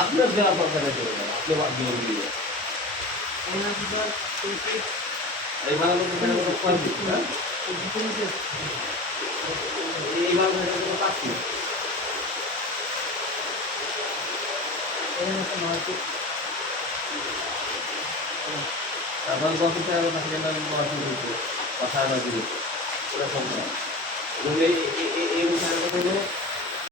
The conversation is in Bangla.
আপনার জেলা সরকারের আপনি বাদ দিয়ে এই বাংলা এইবার কাটছি তারপর 10 টাকা কথা দিয়েছে ওরা সব এই